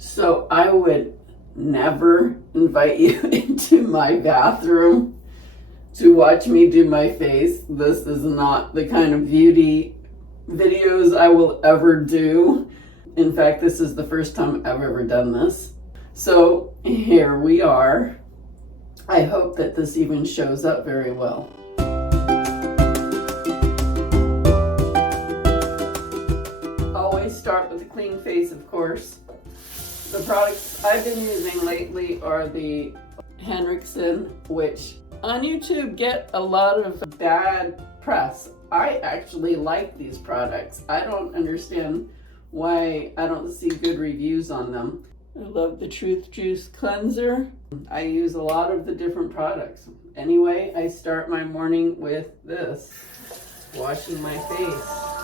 So I would never invite you into my bathroom to watch me do my face. This is not the kind of beauty videos I will ever do. In fact, this is the first time I've ever done this. So here we are. I hope that this even shows up very well. Always start with a clean face, of course. The products I've been using lately are the Henriksen, which on YouTube get a lot of bad press. I actually like these products. I don't understand why I don't see good reviews on them. I love the Truth Juice Cleanser. I use a lot of the different products. Anyway, I start my morning with this, washing my face.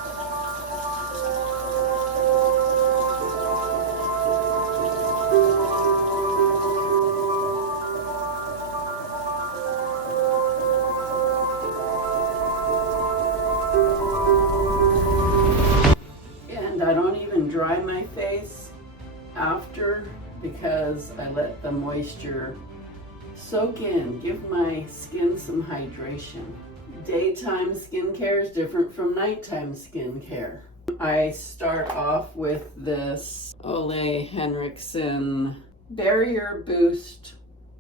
I don't even dry my face after because I let the moisture soak in, give my skin some hydration. Daytime skincare is different from nighttime skincare. I start off with this Ole Henriksen Barrier Boost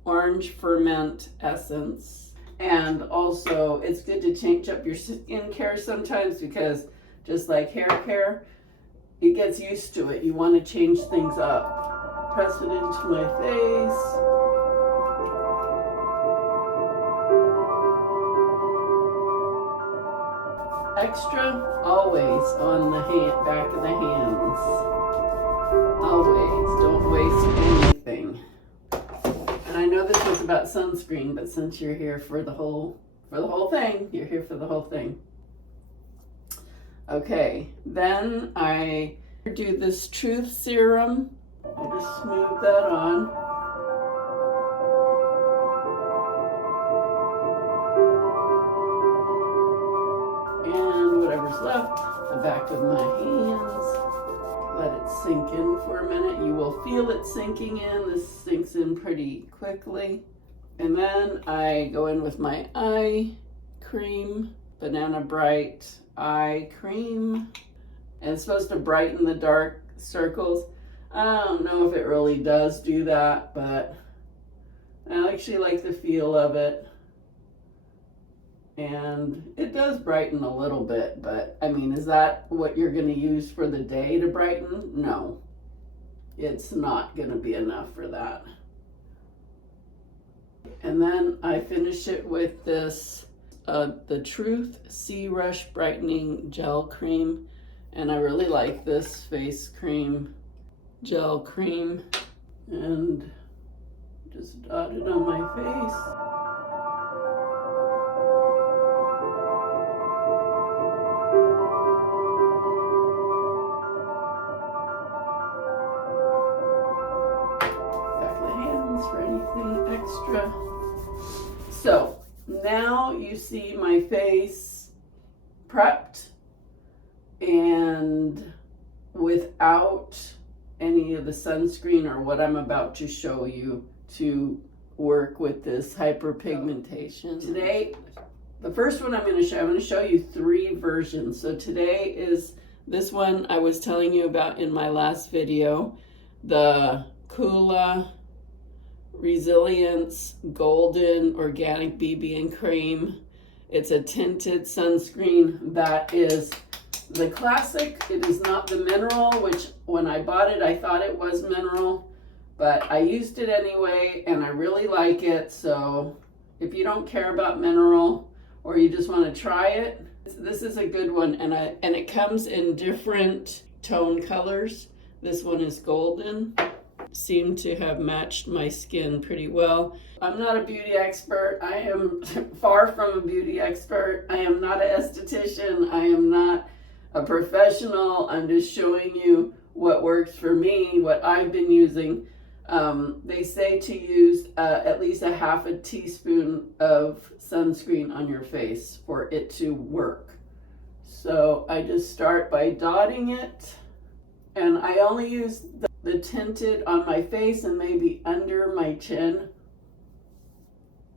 Orange Ferment Essence. And also it's good to change up your skincare sometimes because just like hair care, it gets used to it. You want to change things up. Press it into my face. Extra, always on the back of the hands. Always, don't waste anything. And I know this was about sunscreen, but since you're here for the whole thing, you're here for the whole thing. Okay, then I do this Truth Serum. I just smooth that on. And whatever's left, the back of my hands. Let it sink in for a minute. You will feel it sinking in. This sinks in pretty quickly. And then I go in with my eye cream, Banana Bright eye cream, and it's supposed to brighten the dark circles. I don't know if it really does do that, but I actually like the feel of it, and it does brighten a little bit. But I mean, is that what you're going to use for the day to brighten? No, it's not going to be enough for that. And then I finish it with this the Truth Sea Rush Brightening Gel Cream, and I really like this face cream, gel cream, and just dot it on my face. Back of the hands for anything extra. So now you see my face prepped and without any of the sunscreen or what I'm about to show you to work with this hyperpigmentation. Today, the first one I'm going to show you 3 versions. So today is this one I was telling you about in my last video, the Coola Resilience Golden Organic BB and Cream. It's a tinted sunscreen that is the classic. It is not the mineral, which when I bought it I thought it was mineral, but I used it anyway and I really like it. So if you don't care about mineral or you just want to try it, this is a good one. And it comes in different tone colors. This one is golden. Seem to have matched my skin pretty well. I'm not a beauty expert. I am far from a beauty expert. I am not an esthetician. I am not a professional. I'm just showing you what works for me, what I've been using. They say to use at least a half a teaspoon of sunscreen on your face for it to work. So I just start by dotting it, and I only use the tinted on my face and maybe under my chin.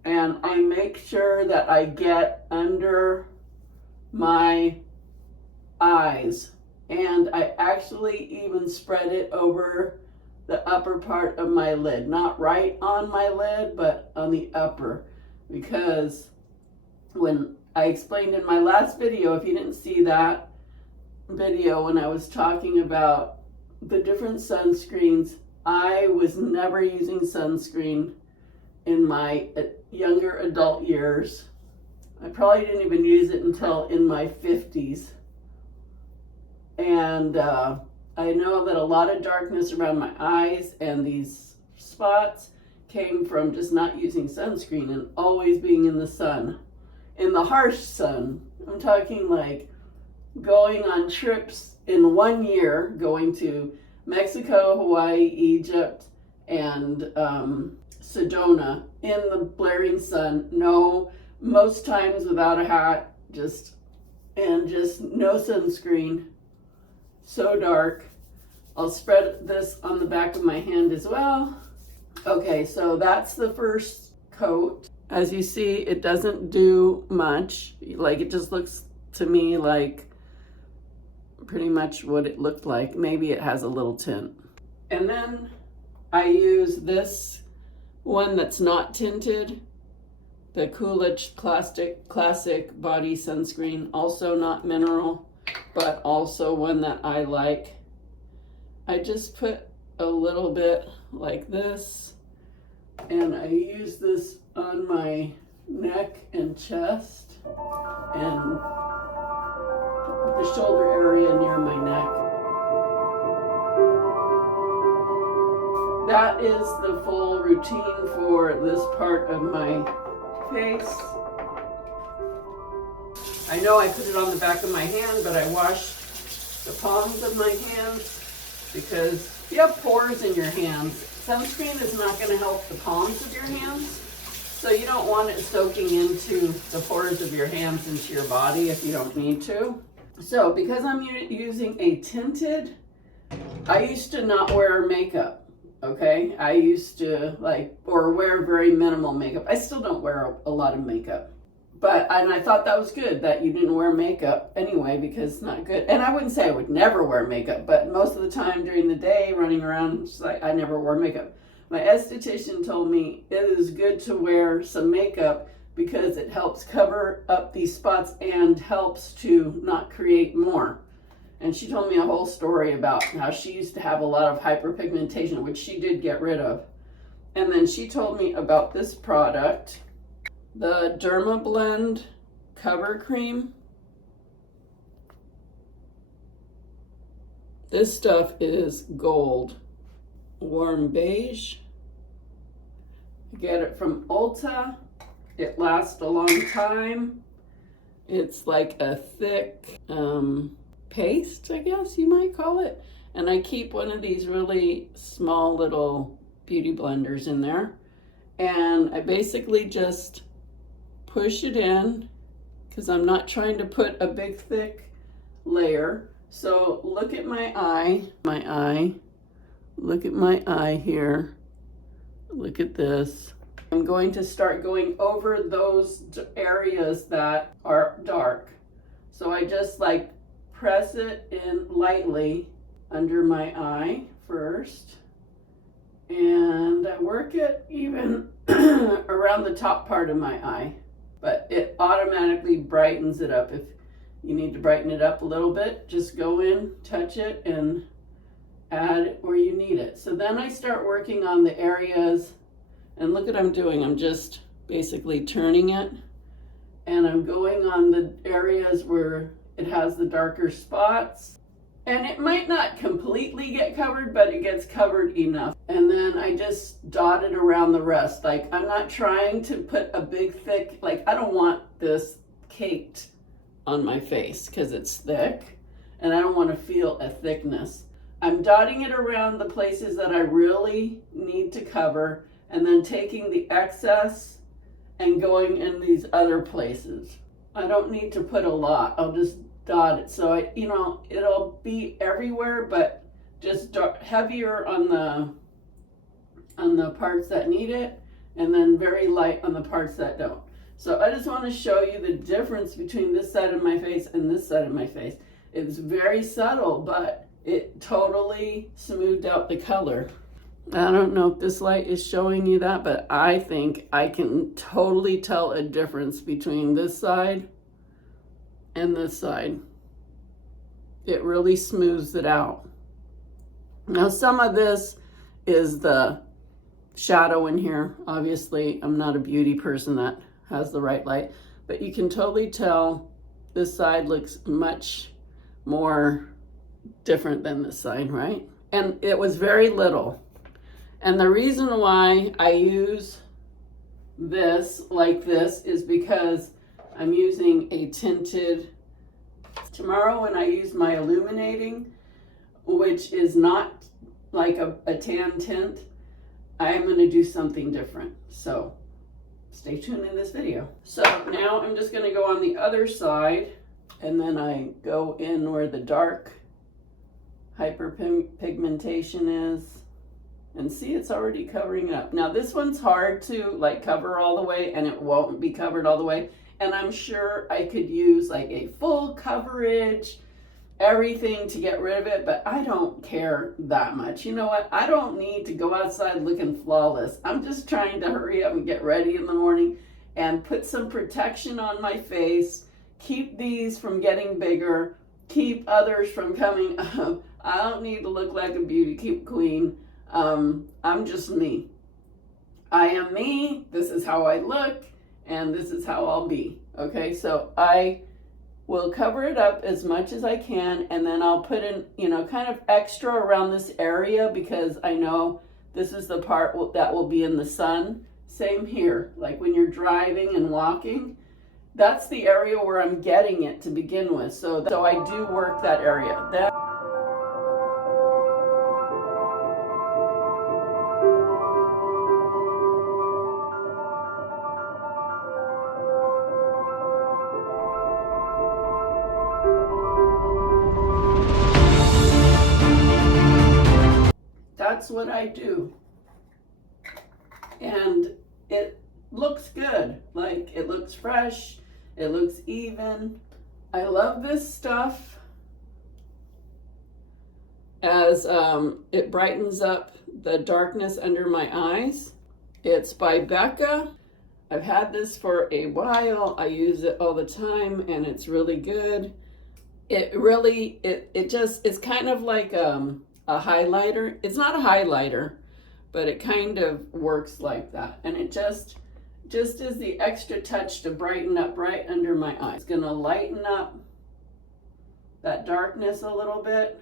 And I make sure that I get under my eyes. And I actually even spread it over the upper part of my lid. Not right on my lid, but on the upper. Because when I explained in my last video, if you didn't see that video when I was talking about the different sunscreens, I was never using sunscreen in my younger adult years. I probably didn't even use it until in my 50s. And I know that a lot of darkness around my eyes and these spots came from just not using sunscreen and always being in the sun. In the harsh sun. I'm talking like going on trips in 1 year, going to Mexico, Hawaii, Egypt, and Sedona in the blaring sun. No, most times without a hat, just no sunscreen. So dark. I'll spread this on the back of my hand as well. Okay, so that's the first coat. As you see, it doesn't do much. Like, it just looks to me like pretty much what it looked like. Maybe it has a little tint. And then I use this one that's not tinted, the Coola Classic Body Sunscreen, also not mineral, but also one that I like. I just put a little bit like this, and I use this on my neck and chest and the shoulder area near my neck. That is the full routine for this part of my face. I know I put it on the back of my hand, but I wash the palms of my hands because if you have pores in your hands, sunscreen is not going to help the palms of your hands. So you don't want it soaking into the pores of your hands into your body if you don't need to. So because I'm using a tinted, I used to not wear makeup, okay? I used to wear very minimal makeup. I still don't wear a lot of makeup. And I thought that was good that you didn't wear makeup anyway, because it's not good. And I wouldn't say I would never wear makeup, but most of the time during the day running around, it's like I never wore makeup. My esthetician told me it is good to wear some makeup because it helps cover up these spots and helps to not create more. And she told me a whole story about how she used to have a lot of hyperpigmentation, which she did get rid of. And then she told me about this product, the Dermablend Cover Cream. This stuff is gold. Warm beige. I get it from Ulta. It lasts a long time. It's like a thick paste, I guess you might call it. And I keep one of these really small little beauty blenders in there. And I basically just push it in because I'm not trying to put a big thick layer. So look at my eye, look at my eye here, look at this. I'm going to start going over those areas that are dark. So I just like press it in lightly under my eye first, and I work it even around the top part of my eye, but it automatically brightens it up. If you need to brighten it up a little bit, just go in, touch it, and add it where you need it. So then I start working on the areas, and look what I'm doing. I'm just basically turning it, and I'm going on the areas where it has the darker spots. And it might not completely get covered, but it gets covered enough. And then I just dot it around the rest. Like, I'm not trying to put a big thick, I don't want this caked on my face because it's thick, and I don't want to feel a thickness. I'm dotting it around the places that I really need to cover, and then taking the excess and going in these other places. I don't need to put a lot. I'll just dot it so it'll be everywhere, but just heavier on the parts that need it, and then very light on the parts that don't. So I just want to show you the difference between this side of my face and this side of my face. It's very subtle, but it totally smoothed out the color. I don't know if this light is showing you that, but I think I can totally tell a difference between this side and this side. It really smooths it out. Now some of this is the shadow in here. Obviously, I'm not a beauty person that has the right light, but you can totally tell this side looks much more different than this side, right? And it was very little. And the reason why I use this like this is because I'm using a tinted. Tomorrow when I use my illuminating, which is not like a tan tint, I am going to do something different. So stay tuned in this video. So now I'm just going to go on the other side, and then I go in where the dark hyperpigmentation is, and see, it's already covering up. Now this one's hard to like cover all the way, and it won't be covered all the way. And I'm sure I could use like a full coverage, everything to get rid of it, but I don't care that much. You know what? I don't need to go outside looking flawless. I'm just trying to hurry up and get ready in the morning and put some protection on my face, keep these from getting bigger, keep others from coming up. I don't need to look like a beauty queen. I'm just me. I am me. This is how I look, and this is how I'll be. Okay, so I will cover it up as much as I can, and then I'll put in, you know, kind of extra around this area because I know this is the part that will be in the sun. Same here, like when you're driving and walking, that's the area where I'm getting it to begin with. So I do work that area. That's what I do. And it looks good. Like, it looks fresh. It looks even. I love this stuff as it brightens up the darkness under my eyes. It's by Becca. I've had this for a while. I use it all the time, and it's really good. It really, it's kind of like a highlighter. It's not a highlighter, but it kind of works like that. And it just is the extra touch to brighten up right under my eyes. It's gonna lighten up that darkness a little bit.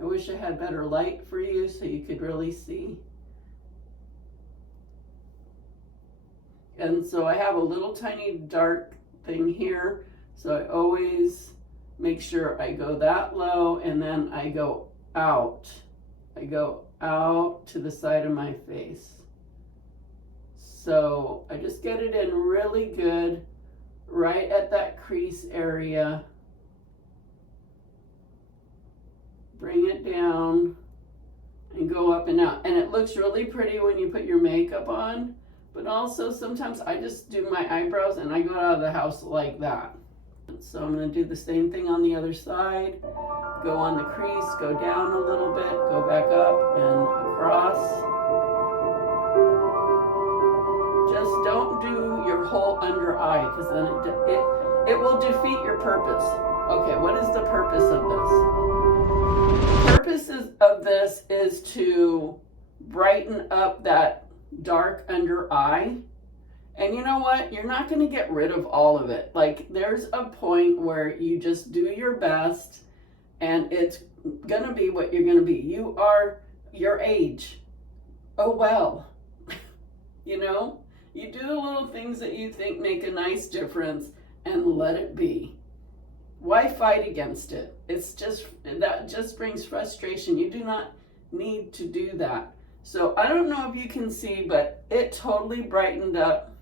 I wish I had better light for you so you could really see. And so I have a little tiny dark thing here. So I always make sure I go that low, and then I go out. I go out to the side of my face. So I just get it in really good right at that crease area. Bring it down and go up and out. And it looks really pretty when you put your makeup on, but also sometimes I just do my eyebrows and I go out of the house like that. So I'm going to do the same thing on the other side. Go on the crease, go down a little bit, go back up and across. Just don't do your whole under eye, because then it will defeat your purpose. Okay, what is the purpose of this? The purpose of this is to brighten up that dark under eye. And you know what? You're not going to get rid of all of it. Like, there's a point where you just do your best, and it's going to be what you're going to be. You are your age. Oh, well. You know? You do the little things that you think make a nice difference, and let it be. Why fight against it? That just brings frustration. You do not need to do that. So I don't know if you can see, but it totally brightened up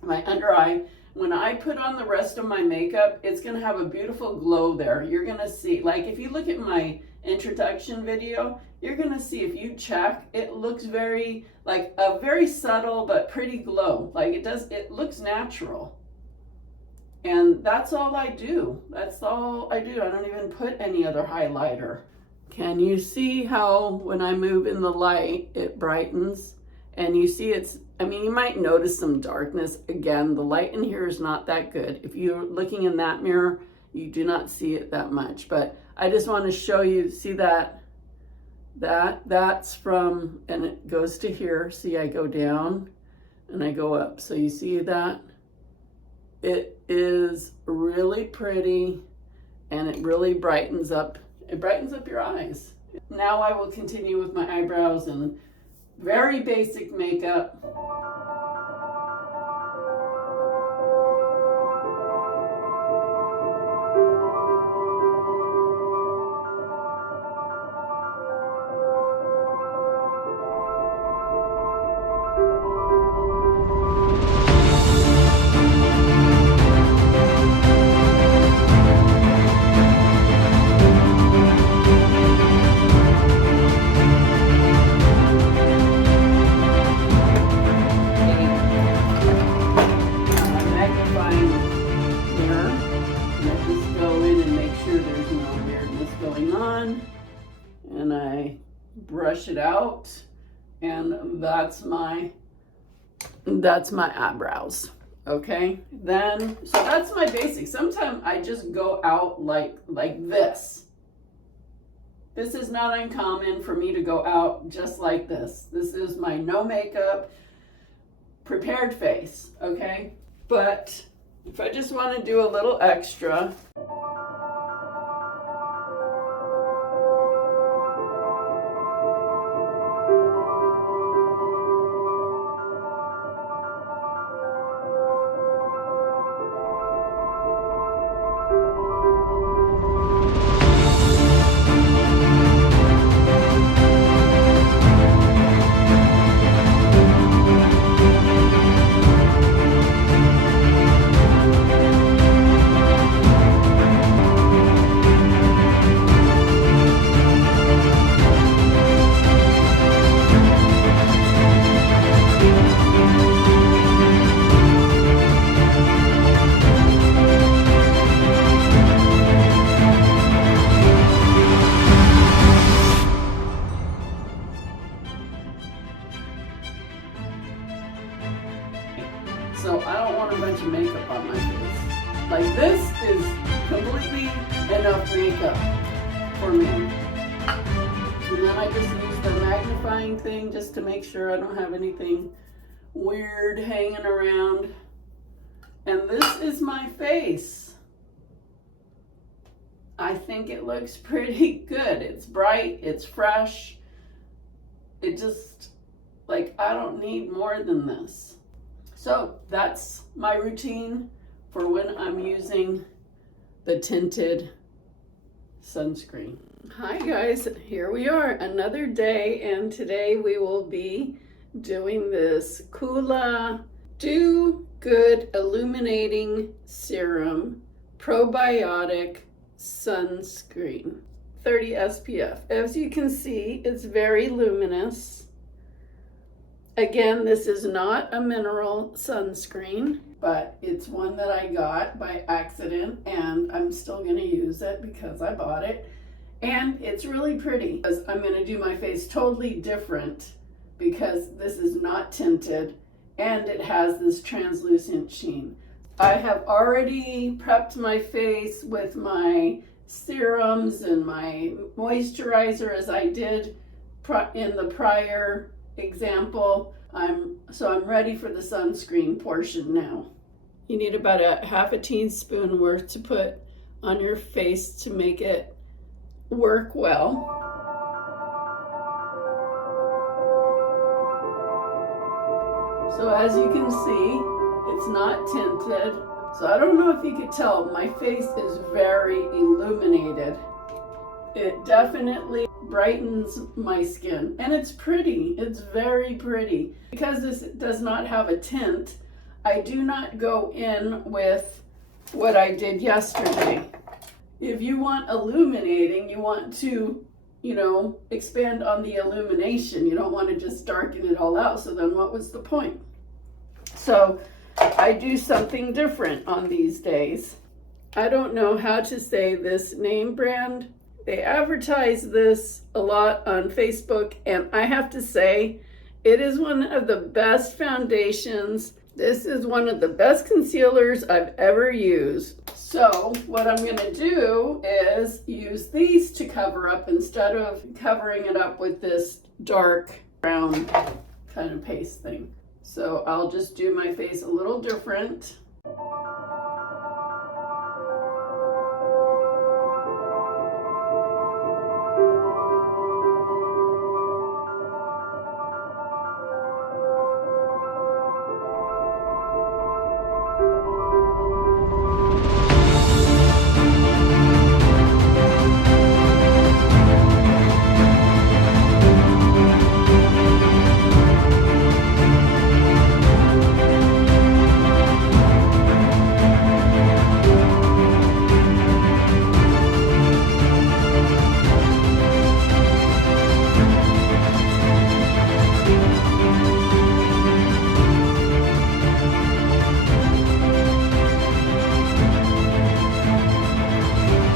my under eye. When I put on the rest of my makeup, it's going to have a beautiful glow there. You're going to see, like if you look at my introduction video, you're going to see, if you check, it looks very, like a very subtle but pretty glow. Like it looks natural. And that's all I do. That's all I do. I don't even put any other highlighter. Can you see how when I move in the light, it brightens? And you see I mean, you might notice some darkness. Again, the light in here is not that good. If you're looking in that mirror, you do not see it that much. But I just want to show you, see that's from, and it goes to here. See, I go down and I go up. So you see that? It is really pretty, and it really brightens up. It brightens up your eyes. Now I will continue with my eyebrows and very basic makeup. And I brush it out, and that's my eyebrows. Okay, then so that's my basic. Sometimes I just go out like this. This is not uncommon for me to go out just like this. This is my no makeup prepared face. Okay, but if I just want to do a little extra, so I don't want a bunch of makeup on my face. Like, this is completely enough makeup for me. And then I just use the magnifying thing just to make sure I don't have anything weird hanging around. And this is my face. I think it looks pretty good. It's bright, it's fresh. It just, like, I don't need more than this. So that's my routine for when I'm using the tinted sunscreen. Hi guys, here we are, another day, and today we will be doing this Coola Do Good Illuminating Serum Probiotic Sunscreen, 30 SPF. As you can see, it's very luminous. Again, this is not a mineral sunscreen, but it's one that I got by accident, and I'm still gonna use it because I bought it. And it's really pretty, because I'm gonna do my face totally different because this is not tinted and it has this translucent sheen. I have already prepped my face with my serums and my moisturizer as I did in the prior example. So I'm ready for the sunscreen portion now. You need about a half a teaspoon worth to put on your face to make it work well. So as you can see, it's not tinted. So I don't know if you could tell, my face is very illuminated. It definitely brightens my skin, and it's pretty. It's very pretty. Because this does not have a tint, I do not go in with what I did yesterday. If you want illuminating, you want to, expand on the illumination. You don't want to just darken it all out. So then what was the point? So I do something different on these days. I don't know how to say this name brand. They advertise this a lot on Facebook, and I have to say, it is one of the best foundations. This is one of the best concealers I've ever used. So what I'm gonna do is use these to cover up instead of covering it up with this dark brown kind of paste thing. So I'll just do my face a little different.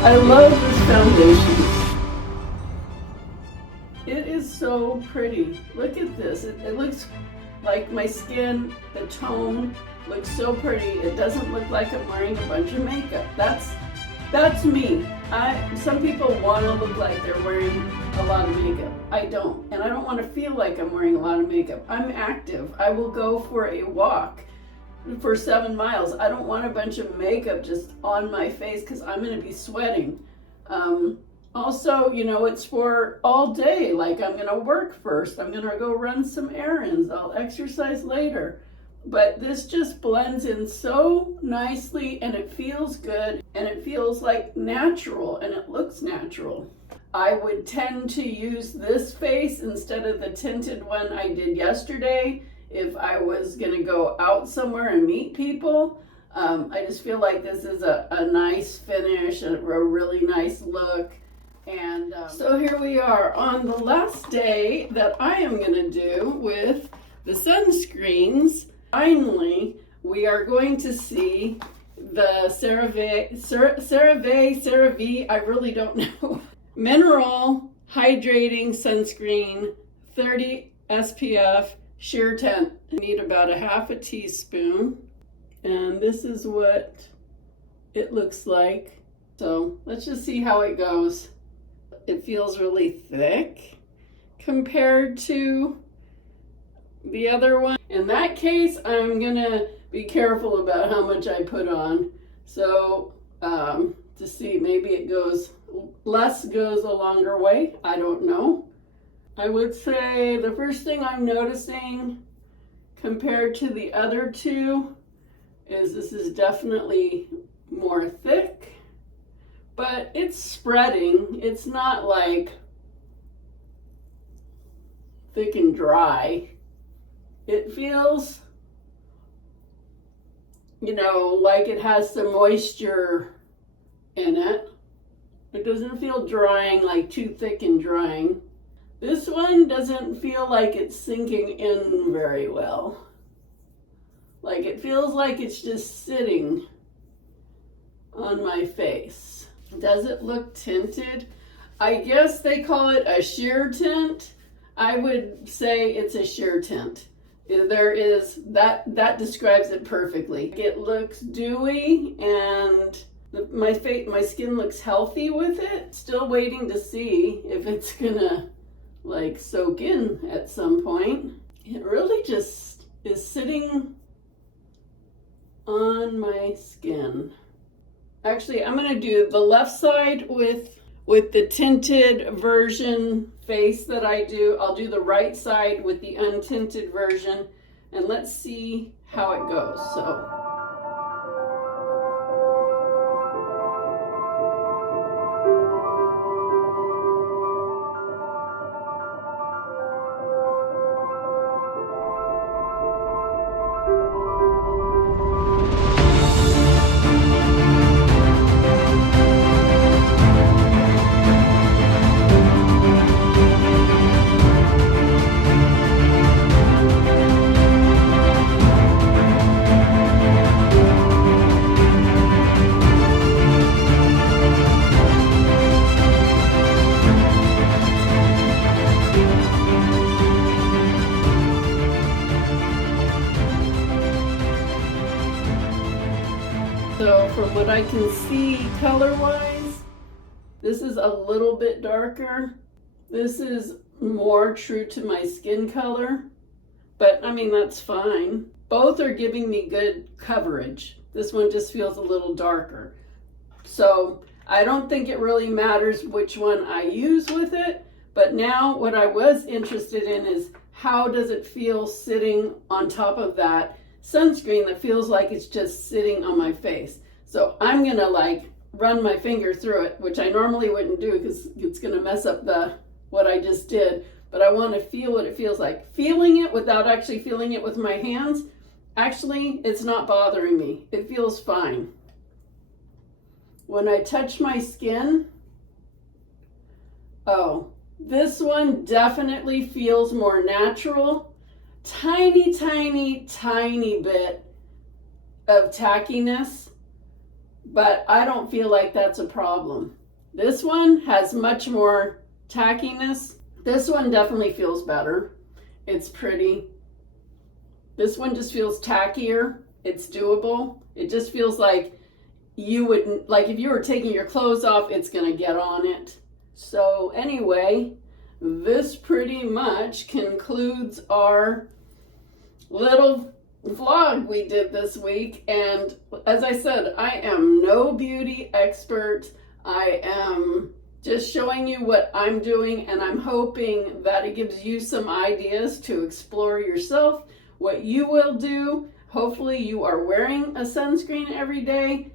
I love this foundation. It is so pretty. Look at this. It looks like my skin, the tone looks so pretty. It doesn't look like I'm wearing a bunch of makeup. That's me. Some people want to look like they're wearing a lot of makeup. I don't. And I don't want to feel like I'm wearing a lot of makeup. I'm active. I will go for a walk for 7 miles. I don't want a bunch of makeup just on my face because I'm going to be sweating. Also, it's for all day. Like, I'm going to work first. I'm going to go run some errands. I'll exercise later. But this just blends in so nicely, and it feels good, and it feels like natural, and it looks natural. I would tend to use this face instead of the tinted one I did yesterday if I was going to go out somewhere and meet people. I just feel like this is a nice finish, a really nice look. And so here we are on the last day that I am going to do with the sunscreens. Finally, we are going to see the CeraVe, I really don't know. Mineral Hydrating Sunscreen, 30 SPF, sheer tint. I need about a half a teaspoon. And this is what it looks like. So let's just see how it goes. It feels really thick compared to the other one. In that case, I'm gonna be careful about how much I put on. So to see, maybe it goes, less goes a longer way. I don't know. I would say the first thing I'm noticing compared to the other two is this is definitely more thick, but it's spreading. It's not like thick and dry. It feels, like it has some moisture in it. It doesn't feel drying, like too thick and drying. This one doesn't feel like it's sinking in very well. Like, it feels like it's just sitting on my face. Does it look tinted? I guess they call it a sheer tint. I would say it's a sheer tint. There is, that describes it perfectly. It looks dewy, and my skin looks healthy with it. Still waiting to see if it's gonna soak in at some point. It really just is sitting on my skin. Actually, I'm gonna do the left side with the tinted version face that I do. I'll do the right side with the untinted version, and let's see how it goes. So. from what I can see color-wise, this is a little bit darker. This is more true to my skin color, but I mean, that's fine. Both are giving me good coverage. This one just feels a little darker. So I don't think it really matters which one I use with it, but now what I was interested in is how does it feel sitting on top of that sunscreen that feels like it's just sitting on my face. So I'm gonna like run my finger through it, which I normally wouldn't do because it's gonna mess up what I just did, but I want to feel what it feels like. Feeling it without actually feeling it with my hands, actually it's not bothering me. It feels fine. When I touch my skin, oh, this one definitely feels more natural. Tiny, tiny, tiny bit of tackiness, but I don't feel like that's a problem. This one has much more tackiness. This one definitely feels better. It's pretty. This one just feels tackier. It's doable. It just feels like you wouldn't, like if you were taking your clothes off, it's gonna get on it. So anyway, this pretty much concludes our little vlog we did this week. And as I said, I am no beauty expert. I am just showing you what I'm doing, and I'm hoping that it gives you some ideas to explore yourself, what you will do. Hopefully you are wearing a sunscreen every day.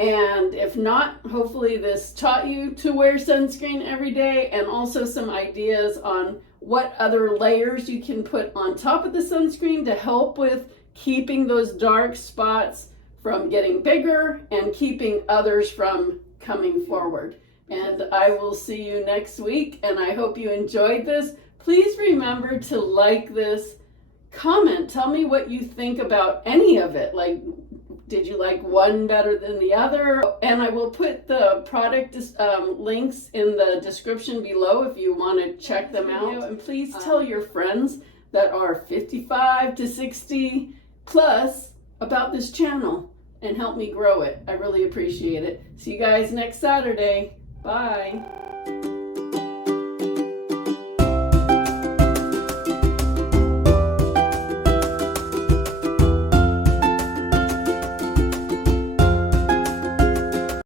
And if not, hopefully this taught you to wear sunscreen every day, and also some ideas on what other layers you can put on top of the sunscreen to help with keeping those dark spots from getting bigger and keeping others from coming forward. And I will see you next week, and I hope you enjoyed this. Please remember to like this, comment, tell me what you think about any of it. Like, did you like one better than the other? And I will put the product links in the description below if you want to check them out. And please tell your friends that are 55 to 60 plus about this channel and help me grow it. I really appreciate it. See you guys next Saturday. Bye.